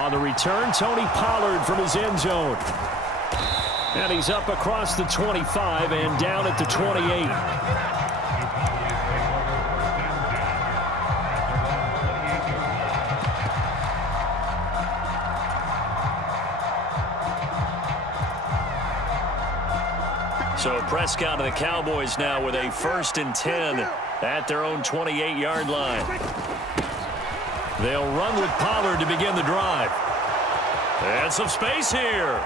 On the return, Tony Pollard from his end zone. And he's up across the 25 and down at the 28. So Prescott and the Cowboys now with a 1st and 10 at their own 28-yard line. They'll run with Pollard to begin the drive. And some space here.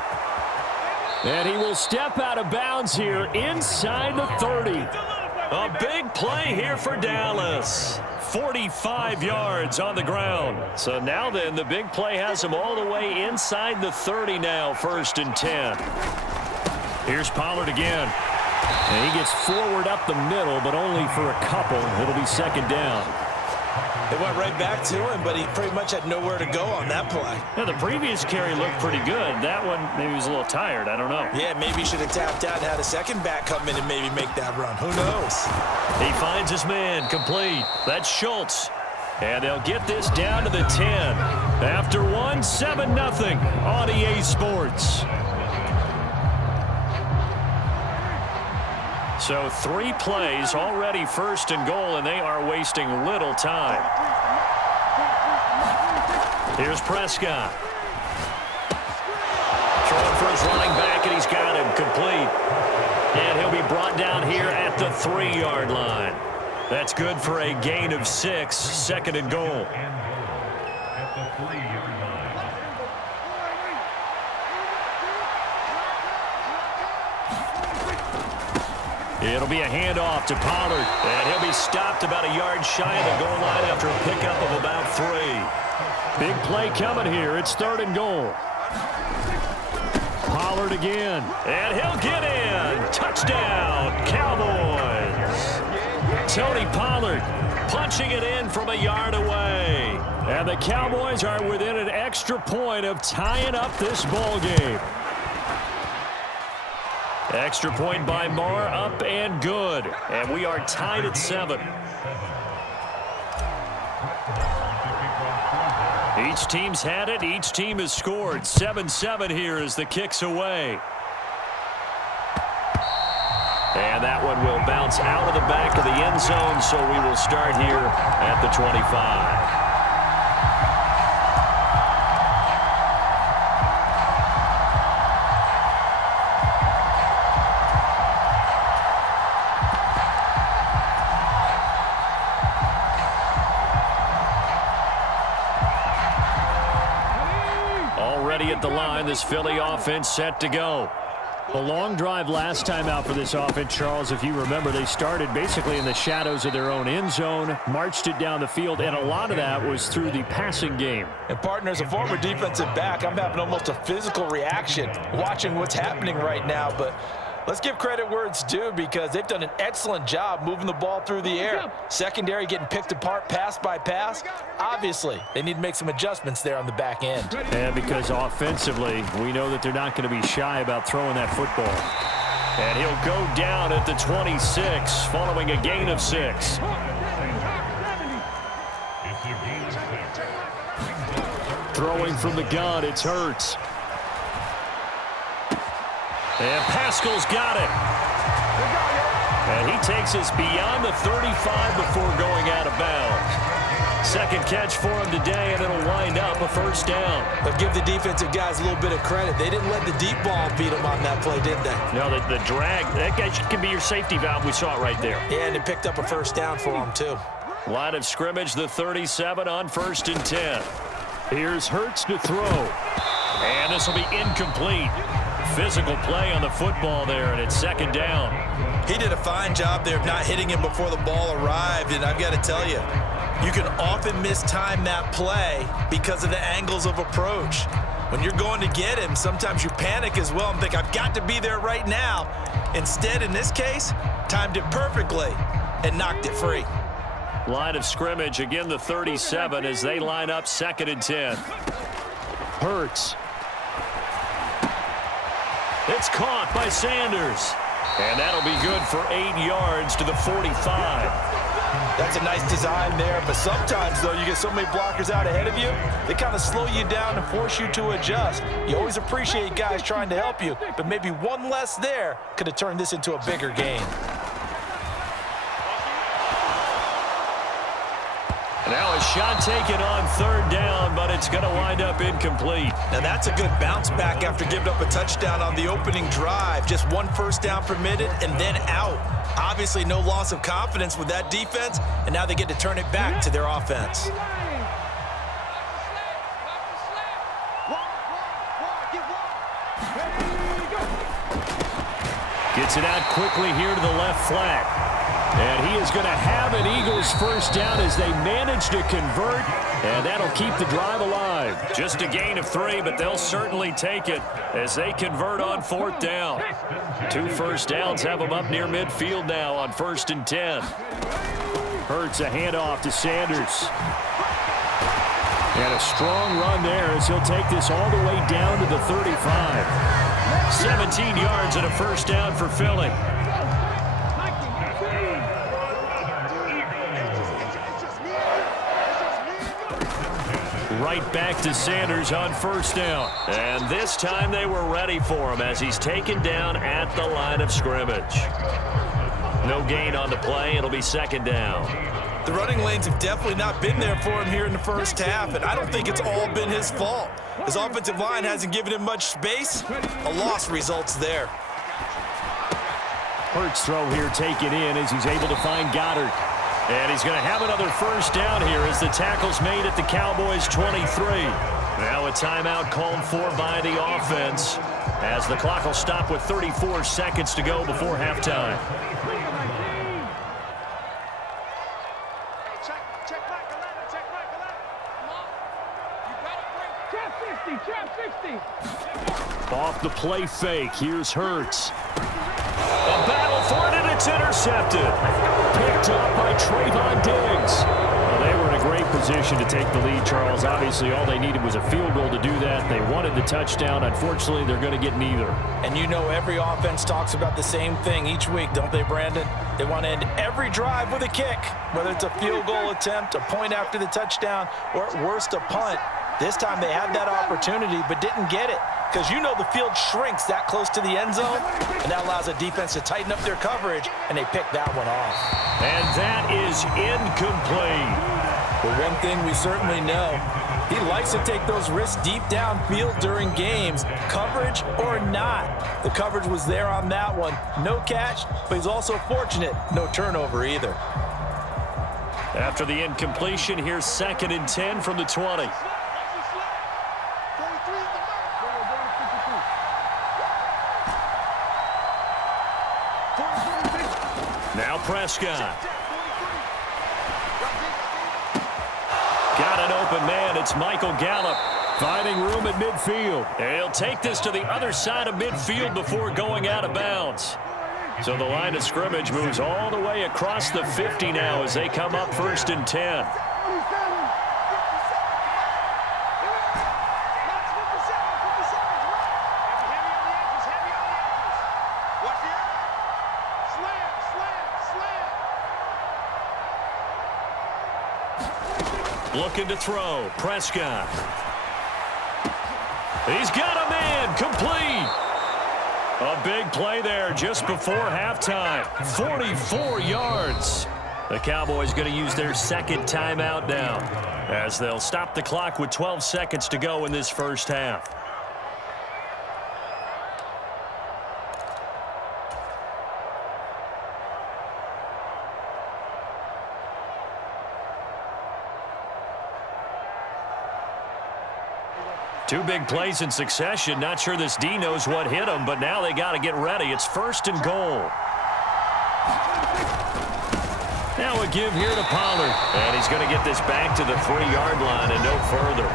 And he will step out of bounds here inside the 30. A big play here for Dallas. 45 yards on the ground. So now then, the big play has him all the way inside the 30 now, 1st and 10. Here's Pollard again. And he gets forward up the middle, but only for a couple. It'll be 2nd down. They went right back to him, but he pretty much had nowhere to go on that play. Now, the previous carry looked pretty good. That one, maybe he was a little tired. I don't know. Yeah, maybe he should have tapped out and had a second back come in and maybe make that run. Who knows? He finds his man complete. That's Schultz. And they'll get this down to the 10. After one, 7-0 on EA Sports. So 3 plays, already 1st and goal, and they are wasting little time. Here's Prescott. Throwing for his running back, and he's got him complete. And he'll be brought down here at the 3-yard line. That's good for a gain of 6, 2nd and goal. It'll be a handoff to Pollard, and he'll be stopped about a yard shy of the goal line after a pickup of about 3. Big play coming here. It's 3rd and goal. Pollard again, and he'll get in. Touchdown, Cowboys. Tony Pollard punching it in from a yard away. And the Cowboys are within an extra point of tying up this ball game. Extra point by Marr, up and good. And we are tied at 7. Each team's had it. Each team has scored. 7-7 here as the kick's away. And that one will bounce out of the back of the end zone, so we will start here at the 25. At the line, this Philly offense set to go. A long drive last time out for this offense, Charles. If you remember, they started basically in the shadows of their own end zone, marched it down the field, and a lot of that was through the passing game. And partner, as a former defensive back, I'm having almost a physical reaction watching what's happening right now, but let's give credit where it's due because they've done an excellent job moving the ball through the air. Secondary getting picked apart pass by pass. Obviously, they need to make some adjustments there on the back end. And because offensively, we know that they're not going to be shy about throwing that football. And he'll go down at the 26 following a gain of 6. Throwing from the gun, it's Hurts. And Pascal's got it. And he takes us beyond the 35 before going out of bounds. Second catch for him today, and it'll wind up a 1st down. But give the defensive guys a little bit of credit. They didn't let the deep ball beat them on that play, did they? No, the drag, that guy can be your safety valve. We saw it right there. Yeah, and it picked up a 1st down for them, too. Line of scrimmage, the 37 on 1st and 10. Here's Hurts to throw. And this will be incomplete. Physical play on the football there, and it's 2nd down. He did a fine job there of not hitting him before the ball arrived, and I've got to tell you, you can often mistime that play because of the angles of approach. When you're going to get him, sometimes you panic as well and think, I've got to be there right now. Instead, in this case, timed it perfectly and knocked it free. Line of scrimmage, again the 37 as they line up 2nd and 10. Hurts. It's caught by Sanders. And that'll be good for 8 yards to the 45. That's a nice design there, but sometimes, though, you get so many blockers out ahead of you, they kind of slow you down and force you to adjust. You always appreciate guys trying to help you, but maybe one less there could have turned this into a bigger game. Now a shot taken on third down, but it's going to wind up incomplete. Now that's a good bounce back after giving up a touchdown on the opening drive. Just one first down permitted and then out. Obviously no loss of confidence with that defense, and now they get to turn it back to their offense. Gets it out quickly here to the left flat. And he is going to have an Eagles first down as they manage to convert, and that'll keep the drive alive. Just a gain of 3, but they'll certainly take it as they convert on fourth down. 2 first downs have them up near midfield now on 1st and 10. Hurts a handoff to Sanders. And a strong run there as he'll take this all the way down to the 35. 17 yards and a first down for Philly. Right back to Sanders on first down. And this time they were ready for him as he's taken down at the line of scrimmage. No gain on the play. It'll be second down. The running lanes have definitely not been there for him here in the first half, and I don't think it's all been his fault. His offensive line hasn't given him much space. A loss results there. Hurts throw here taken in as he's able to find Goddard. And he's going to have another first down here as the tackle's made at the Cowboys' 23. Now a timeout called for by the offense as the clock will stop with 34 seconds to go before halftime. Check back 11, check back 11. Come on. You got to bring. Check 60. Off the play fake, here's Hurts. A battle for it, and it's intercepted. Picked up by Trayvon Diggs. Well, they were in a great position to take the lead, Charles. Obviously, all they needed was a field goal to do that. They wanted the touchdown. Unfortunately, they're going to get neither. And you know every offense talks about the same thing each week, don't they, Brandon? They want to end every drive with a kick, whether it's a field goal attempt, a point after the touchdown, or at worst, a punt. This time they had that opportunity but didn't get it because you know the field shrinks that close to the end zone, and that allows a defense to tighten up their coverage, and they pick that one off. And that is incomplete. But one thing we certainly know, he likes to take those risks deep downfield during games, coverage or not. The coverage was there on that one. No catch, but he's also fortunate, no turnover either. After the incompletion, here's 2nd and 10 from the 20. Now Prescott. Got an open man. It's Michael Gallup finding room at midfield. And he'll take this to the other side of midfield before going out of bounds. So the line of scrimmage moves all the way across the 50 now as they come up 1st and 10. Looking to throw. Prescott. He's got a man. Complete. A big play there just before halftime. 44 yards. The Cowboys going to use their 2nd timeout now as they'll stop the clock with 12 seconds to go in this first half. Two big plays in succession. Not sure this D knows what hit him, but now they got to get ready. It's 1st and goal. Now a give here to Pollard. And he's going to get this back to the 3-yard line and no further.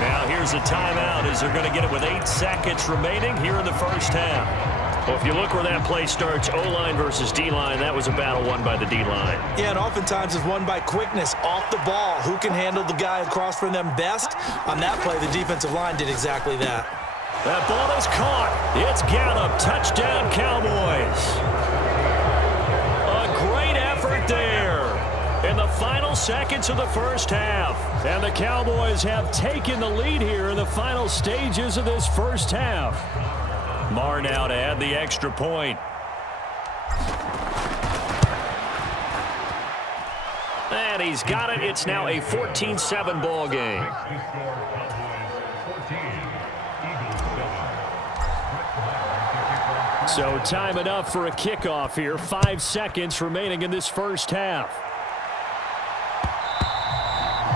Now here's a timeout as they're going to get it with 8 seconds remaining here in the first half. Well, if you look where that play starts, O-line versus D-line, that was a battle won by the D-line. Yeah, and oftentimes it's won by quickness off the ball. Who can handle the guy across from them best? On that play, the defensive line did exactly that. That ball is caught. It's Gallup. Touchdown, Cowboys. A great effort there. in the final seconds of the first half. And the Cowboys have taken the lead here in the final stages of this first half. Marr now to add the extra point. And he's got it. It's now a 14-7 ball game. So time enough for a kickoff here. 5 seconds remaining in this first half.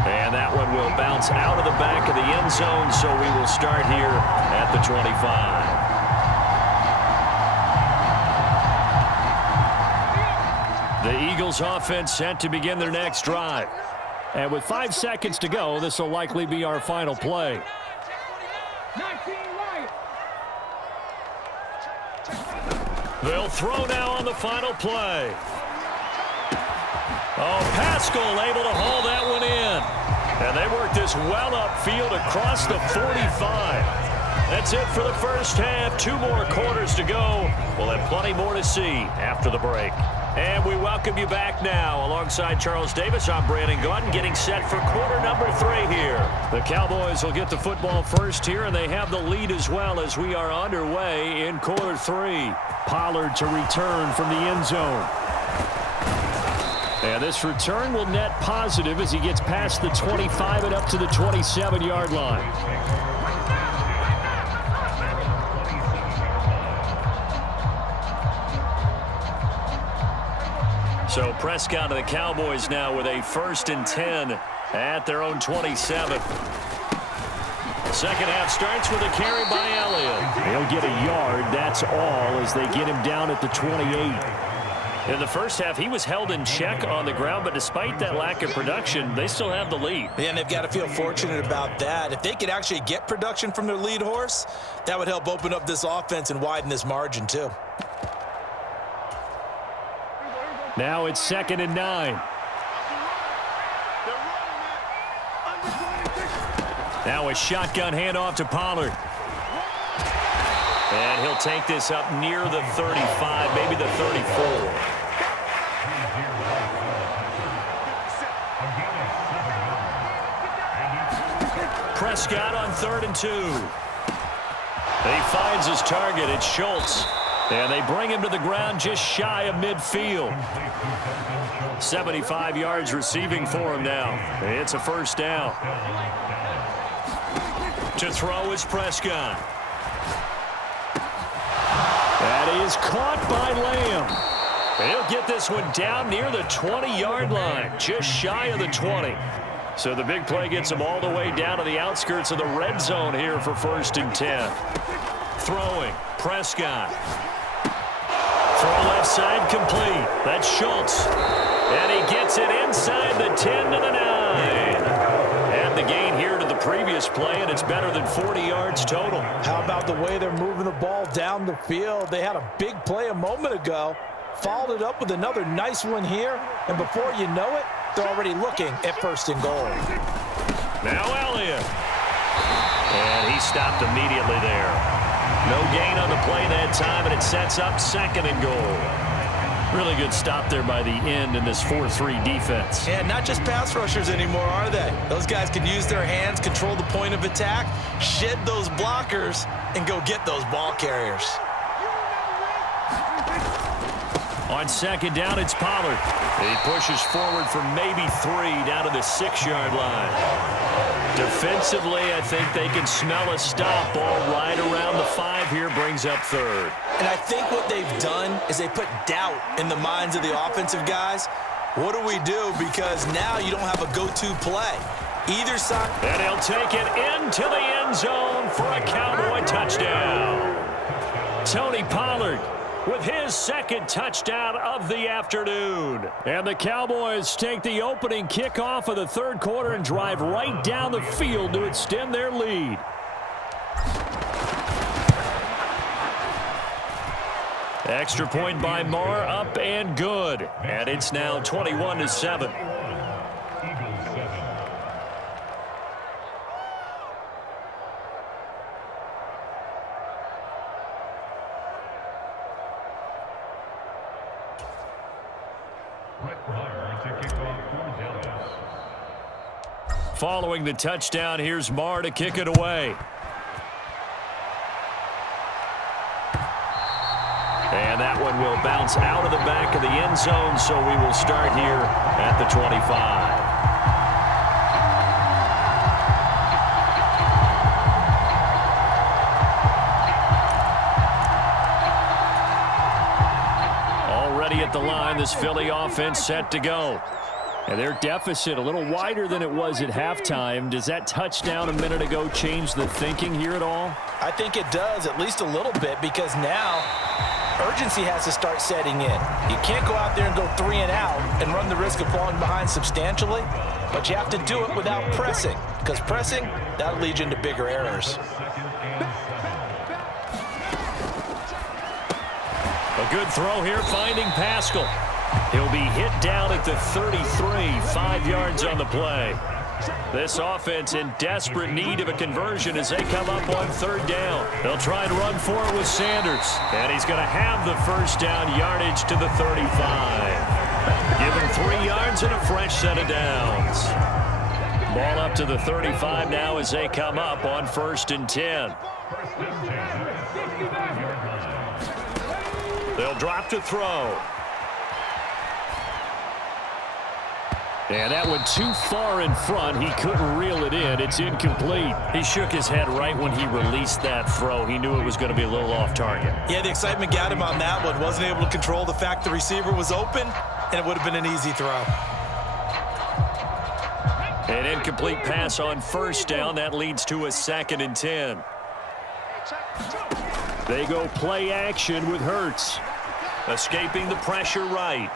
And that one will bounce out of the back of the end zone, so we will start here at the 25. The Eagles offense set to begin their next drive. And with 5 seconds to go, this will likely be our final play. 19 right. They'll throw now on the final play. Oh, Pascal able to haul that one in. And they work this well upfield across the 45. That's it for the first half. 2 more quarters to go. We'll have plenty more to see after the break. And we welcome you back now. Alongside Charles Davis, I'm Brandon Gaudin, getting set for quarter number 3 here. The Cowboys will get the football first here, and they have the lead as well as we are underway in quarter 3. Pollard to return from the end zone. And this return will net positive as he gets past the 25 and up to the 27-yard line. So Prescott of the Cowboys now with a 1st and 10 at their own 27. Second half starts with a carry by Elliott. He'll get a yard, that's all, as they get him down at the 28. In the first half, he was held in check on the ground, but despite that lack of production, they still have the lead. And they've got to feel fortunate about that. If they could actually get production from their lead horse, that would help open up this offense and widen this margin too. Now it's 2nd and 9. Now a shotgun handoff to Pollard. And he'll take this up near the 35, maybe the 34. Prescott on 3rd and 2. He finds his target. It's Schultz. And they bring him to the ground just shy of midfield. 75 yards receiving for him now. It's a first down. To throw is Prescott. That is caught by Lamb. He'll get this one down near the 20-yard line, just shy of the 20. So the big play gets him all the way down to the outskirts of the red zone here for 1st and 10. Throwing, Prescott. Throw left side complete. That's Schultz. And he gets it inside the 10 to the 9. And the gain here to the previous play, and it's better than 40 yards total. How about the way they're moving the ball down the field? They had a big play a moment ago. Followed it up with another nice one here. And before you know it, they're already looking at 1st and goal. Now Elliott. And he stopped immediately there. No gain on the play that time, and it sets up 2nd and goal. Really good stop there by the end in this 4-3 defense. And not just pass rushers anymore, are they? Those guys can use their hands, control the point of attack, shed those blockers, and go get those ball carriers. On 2nd down, it's Pollard. He pushes forward for maybe 3 down to the 6-yard line. Defensively, I think they can smell a stop. Ball right around the 5 here, brings up 3rd. And I think what they've done is they put doubt in the minds of the offensive guys. What do we do? Because now you don't have a go-to play. Either side. And he'll take it into the end zone for a Cowboy touchdown. Tony Pollard with his 2nd touchdown of the afternoon. And the Cowboys take the opening kickoff of the 3rd quarter and drive right down the field to extend their lead. Extra point by Marr, up and good. And it's now 21-7. Brett Pryor to kick off Following the touchdown, here's Marr to kick it away. And that one will bounce out of the back of the end zone, so we will start here at the 25. Already at the line, this Philly offense set to go. And their deficit a little wider than it was at halftime. Does that touchdown a minute ago change the thinking here at all? I think it does, at least a little bit, because now urgency has to start setting in. You can't go out there and go 3 and out and run the risk of falling behind substantially, but you have to do it without pressing, because pressing, that'll lead you into bigger errors. A good throw here, finding Pascal. He'll be hit down at the 33, 5 yards on the play. This offense in desperate need of a conversion as they come up on 3rd down. They'll try and run for it with Sanders. And he's going to have the first down yardage to the 35. Give him 3 yards and a fresh set of downs. Ball up to the 35 now as they come up on 1st and 10. They'll drop to throw. And that one too far in front. He couldn't reel it in. It's incomplete. He shook his head right when he released that throw. He knew it was going to be a little off target. Yeah, the excitement got him on that one. Wasn't able to control the fact the receiver was open, and it would have been an easy throw. An incomplete pass on 1st down. That leads to a 2nd and 10. They go play action with Hurts. Escaping the pressure right.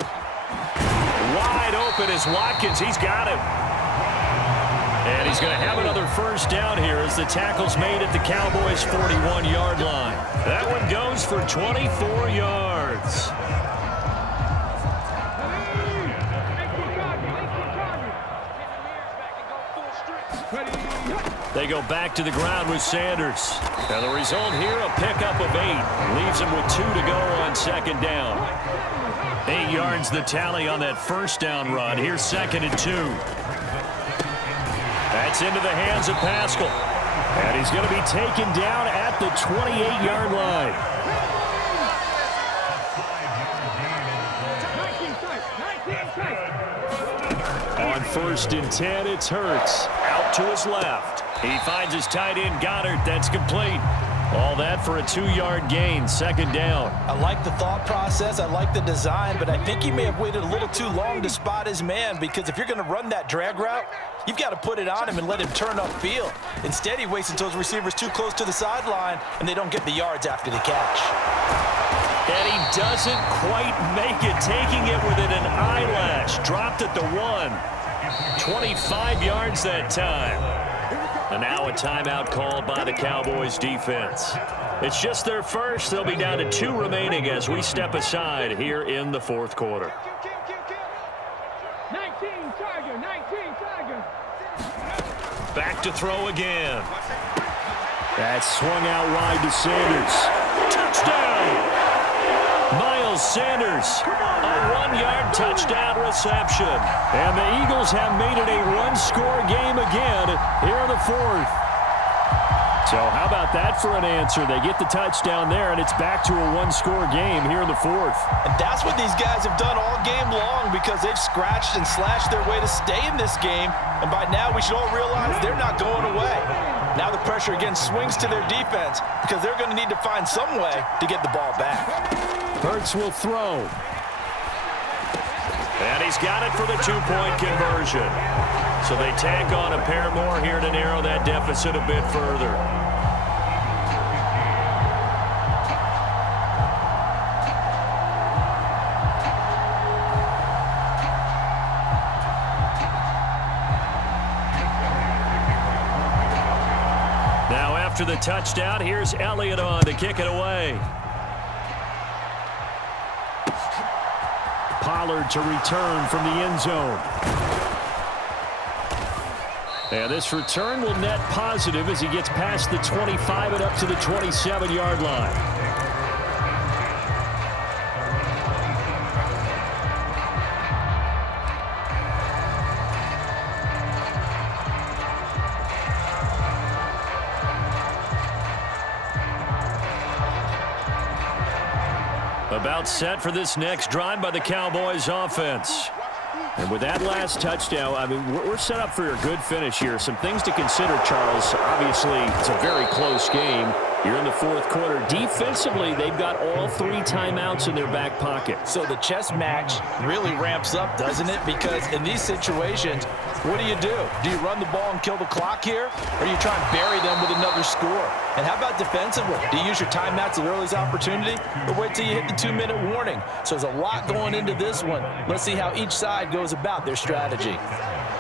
Wide open is Watkins. He's got him. And he's going to have another first down here as the tackle's made at the Cowboys' 41-yard line. That one goes for 24 yards. They go back to the ground with Sanders. And the result here, a pickup of 8. Leaves them with 2 to go on 2nd down. 8 yards the tally on that first down run. Here's 2nd and 2. That's into the hands of Pascal. And he's going to be taken down at the 28-yard line. 19 On 1st and 10, it's Hurts. Out to his left. He finds his tight end, Goddard. That's complete. All that for a 2-yard gain, 2nd down. I like the thought process. I like the design, but I think he may have waited a little too long to spot his man, because if you're going to run that drag route, you've got to put it on him and let him turn upfield. Instead, he waits until his receiver's too close to the sideline, and they don't get the yards after the catch. And he doesn't quite make it, taking it within an eyelash. Dropped at the 1. 25 yards that time. And now a timeout called by the Cowboys defense. It's just their first. They'll be down to 2 remaining as we step aside here in the 4th quarter. 19 Tiger. Back to throw again. That's swung out wide to Sanders. Touchdown! Miles Sanders, a 1-yard touchdown reception. And the Eagles have made it a 1-score game again here in the 4th. So how about that for an answer? They get the touchdown there, and it's back to a 1-score game here in the 4th. And that's what these guys have done all game long, because they've scratched and slashed their way to stay in this game. And by now, we should all realize they're not going away. Now the pressure again swings to their defense, because they're going to need to find some way to get the ball back. Hurts will throw. And he's got it for the 2-point conversion. So they tack on a pair more here to narrow that deficit a bit further. Now after the touchdown, here's Elliott on to kick it away. Pollard to return from the end zone. And this return will net positive as he gets past the 25 and up to the 27-yard line. About set for this next drive by the Cowboys offense. And with that last touchdown, I mean, we're set up for a good finish here. Some things to consider, Charles. Obviously, it's a very close game. You're in the fourth quarter. Defensively, they've got all 3 timeouts in their back pocket. So the chess match really ramps up, doesn't it? Because in these situations, what do? Do you run the ball and kill the clock here? Or you try and bury them with another score? And how about defensively? Do you use your timeouts at earliest opportunity? Or wait till you hit the 2-minute warning? So there's a lot going into this one. Let's see how each side goes about their strategy.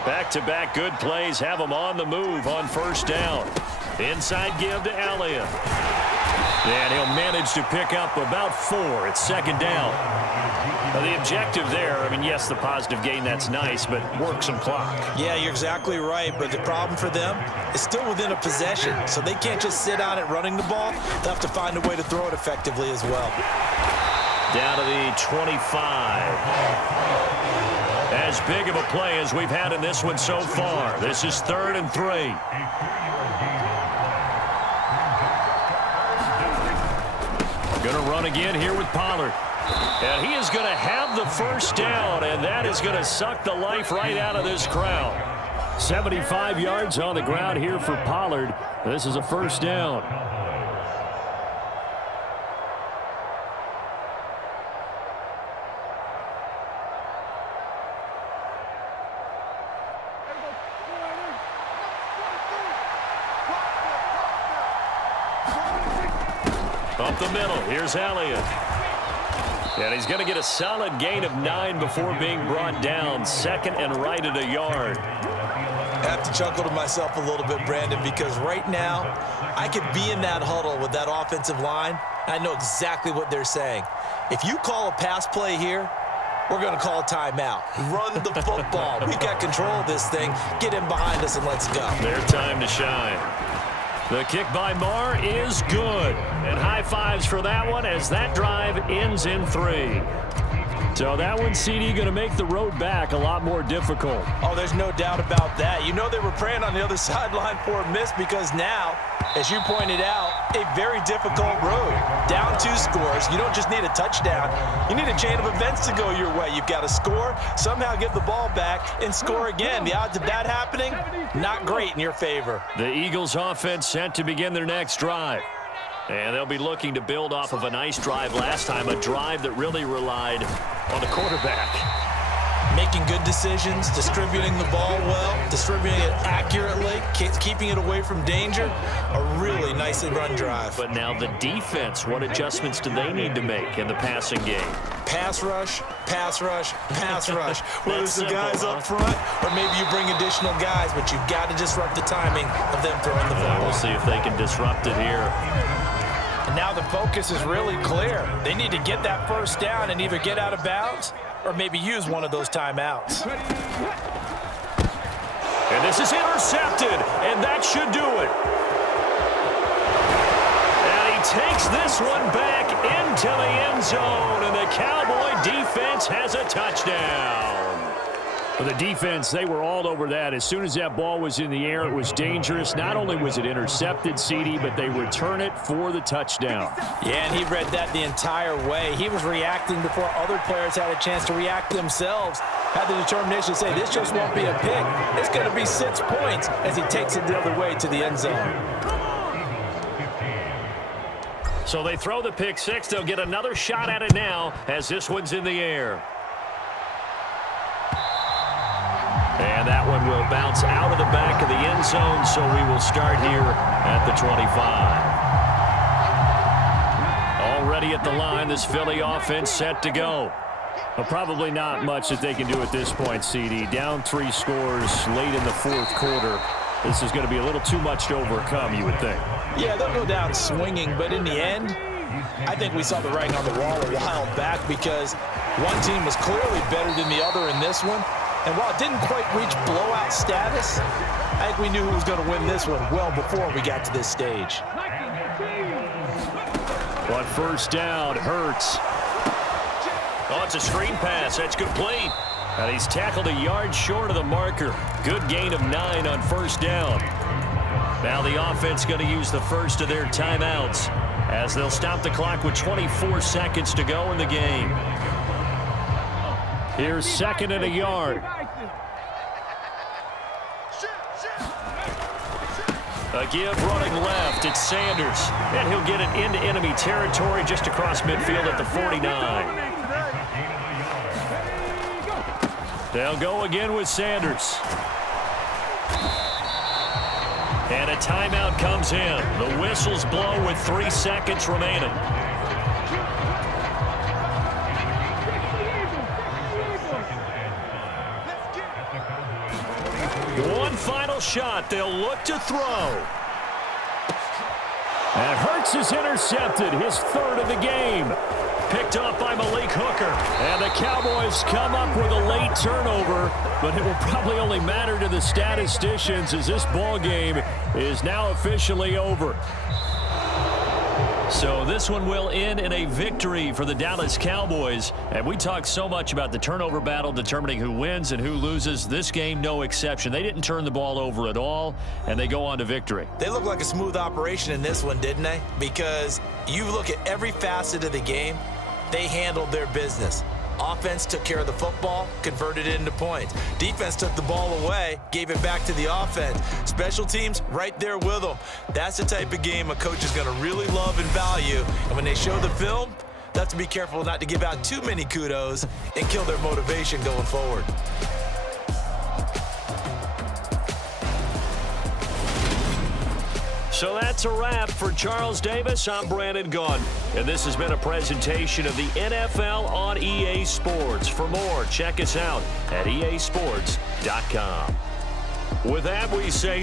Back-to-back good plays have them on the move on first down. Inside give to Elliott. And he'll manage to pick up about 4. It's second down. Now the objective there, I mean, yes, the positive gain, that's nice, but work some clock. Yeah, you're exactly right, but the problem for them is still within a possession, so they can't just sit on it running the ball. They'll have to find a way to throw it effectively as well. Down to the 25. As big of a play as we've had in this one so far. This is 3rd and 3. Going to run again here with Pollard. And he is going to have the first down, and that is going to suck the life right out of this crowd. 75 yards on the ground here for Pollard. This is a first down. Up the middle, here's Elliott. And he's going to get a solid gain of 9 before being brought down. 2nd and right at a yard. I have to chuckle to myself a little bit, Brandon, because right now I could be in that huddle with that offensive line. I know exactly what they're saying. If you call a pass play here, we're going to call a timeout. Run the football. We've got control of this thing. Get in behind us and let's go. Their time to shine. The kick by Marr is good. And high fives for that one as that drive ends in 3. So that one, CD, going to make the road back a lot more difficult. Oh, there's no doubt about that. You know they were praying on the other sideline for a miss because now, as you pointed out, a very difficult road. Down 2 scores. You don't just need a touchdown. You need a chain of events to go your way. You've got to score, somehow get the ball back, and score again. The odds of that happening, not great in your favor. The Eagles offense set to begin their next drive. And they'll be looking to build off of a nice drive last time, a drive that really relied on the quarterback. Making good decisions, distributing the ball well, distributing it accurately, keeping it away from danger. A really nicely run drive. But now the defense, what adjustments do they need to make in the passing game? Pass rush, pass rush, pass rush. Whether it's the guys up front or maybe you bring additional guys, but you've got to disrupt the timing of them throwing the football. We'll see if they can disrupt it here. And now the focus is really clear. They need to get that first down and either get out of bounds or maybe use one of those timeouts. And this is intercepted, and that should do it. And he takes this one back into the end zone, and the Cowboy defense has a touchdown. For the defense, they were all over that. As soon as that ball was in the air, it was dangerous. Not only was it intercepted, CD, but they return it for the touchdown. Yeah, and he read that the entire way. He was reacting before other players had a chance to react themselves. Had the determination to say, this just won't be a pick. It's going to be 6 points as he takes it the other way to the end zone. So they throw the pick 6. They'll get another shot at it now as this one's in the air. And that one will bounce out of the back of the end zone, so we will start here at the 25. Already at the line, this Philly offense set to go. Well, probably not much that they can do at this point, CD. Down 3 scores late in the fourth quarter. This is going to be a little too much to overcome, you would think. Yeah, they'll go down swinging, but in the end, I think we saw the writing on the wall a while back because one team was clearly better than the other in this one. And while it didn't quite reach blowout status, I think we knew who was going to win this one well before we got to this stage. On first down, Hurts. Oh, it's a screen pass. That's complete. And he's tackled a yard short of the marker. Good gain of 9 on first down. Now the offense going to use the first of their timeouts as they'll stop the clock with 24 seconds to go in the game. Here's second and a yard. A give running left. It's Sanders. And he'll get it into enemy territory just across midfield at the 49. They'll go again with Sanders. And a timeout comes in. The whistles blow with 3 seconds remaining. One final shot. They'll look to throw. And Hurts is intercepted, his third of the game. Picked off by Malik Hooker. And the Cowboys come up with a late turnover, but it will probably only matter to the statisticians as this ball game is now officially over. So this one will end in a victory for the Dallas Cowboys. And we talked so much about the turnover battle determining who wins and who loses. This game, no exception. They didn't turn the ball over at all, and they go on to victory. They look like a smooth operation in this one, didn't they? Because you look at every facet of the game, they handled their business. Offense took care of the football, converted it into points. Defense took the ball away, gave it back to the offense. Special teams, right there with them. That's the type of game a coach is going to really love and value. And when they show the film, they have to be careful not to give out too many kudos and kill their motivation going forward. So that's a wrap for Charles Davis. I'm Brandon Gaudin, and this has been a presentation of the NFL on EA Sports. For more, check us out at easports.com. With that, we say